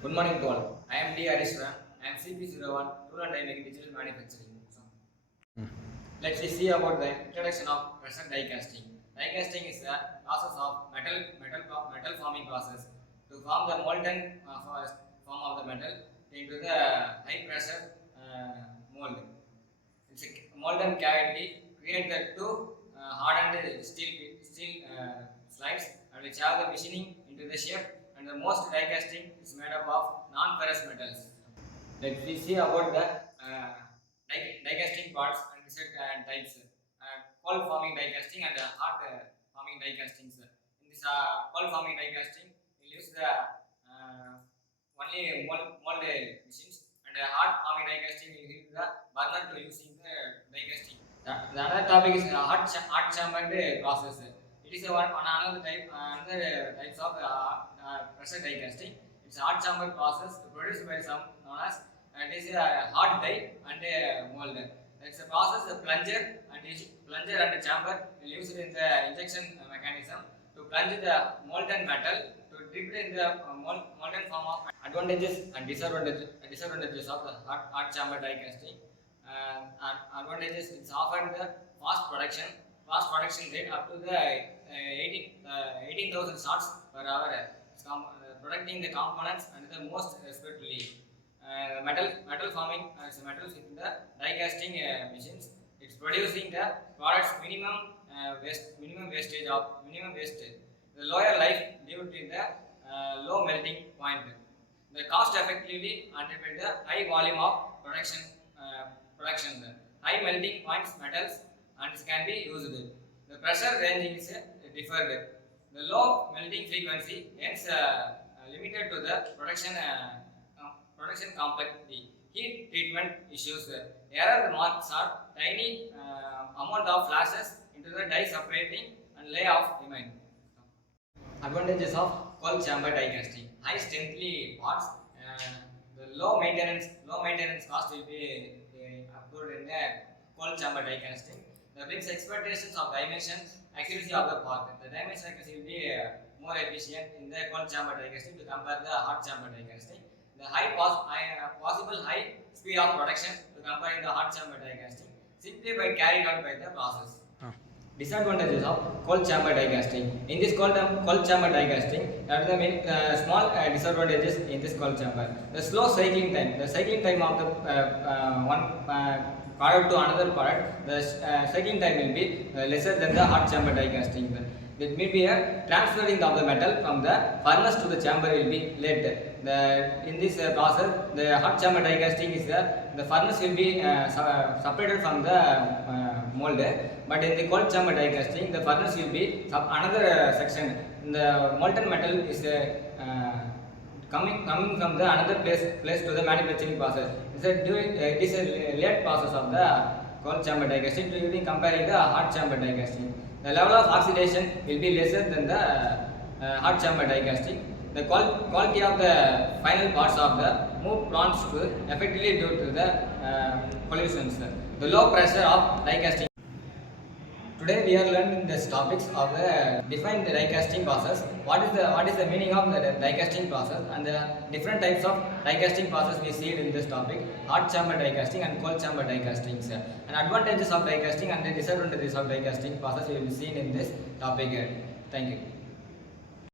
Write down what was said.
Good morning to all. I am D. Harishwaran. I am CP01, Tool and Die Making Digital Manufacturing. Let's see about the introduction of pressure die casting. Die casting is the process of metal forming process to form the molten form of the metal into the high pressure mold. It's a molten cavity create the two hardened steel slides and which have the machining into the shape, and the most die casting is made up of non-ferrous metals. Let's see about the die casting parts and different types. Cold forming die casting and hot forming die castings. In this cold forming die casting, we use the only mold machines, and hot forming die casting we use the burner to using the die casting. The another topic is hot chambered process. It is another types of pressure die casting. It's a hot chamber process produced by some known as, and it is a hot die and a mold. It's a process of plunger and chamber used in the injection mechanism to plunge the molten metal to dip it in the molten form of. Advantages and disadvantages of the hot chamber die casting. Advantages: it's offered the fast production rate up to the 18,000 shots per hour. It's protecting the components and the most speedily. Metal forming metals in the die casting machines. It's producing the products minimum wastage. The lower life due to the low melting point. The cost effectively underpaid the high volume of production. The high melting points metals and can be used. The pressure ranging is differed. The low melting frequency hence limited to the production complexity. Heat treatment issues. Error marks are tiny amount of flashes into the die separating and layoff remain. Advantages of cold chamber die casting: high strengthly parts. The low maintenance cost will be approved in the cold chamber die casting. The brings expectations of dimension accuracy of the part. The dimension accuracy will be more efficient in the cold chamber die casting to compare the hot chamber die casting. The possible high speed of production to compare the hot chamber die casting simply by carried out by the process. Disadvantages of cold chamber die casting. In this cold chamber die casting, there are the main small disadvantages in this cold chamber. The slow cycling time. The cycling time of the one product to another product, the cycling time will be lesser than the hot chamber die casting. That may be a transferring of the metal from the furnace to the chamber will be late. In this process, the hot chamber die casting is the furnace will be separated from the mold, but in the cold chamber die casting, the furnace will be another section. The molten metal is coming from the another place to the manufacturing process. It is a late process of the cold chamber die casting to comparing the hot chamber die casting. The level of oxidation will be lesser than the hot chamber die casting. The quality of the final parts of the move plants to effectively due to the pollutions. The low pressure of die casting. Today we are learning these topics of define the die casting process. What is the meaning of the die casting process and the different types of die casting process we see in this topic: hot chamber die casting and cold chamber die castings. And advantages of die casting and the disadvantages of die casting process we will see in this topic. Thank you.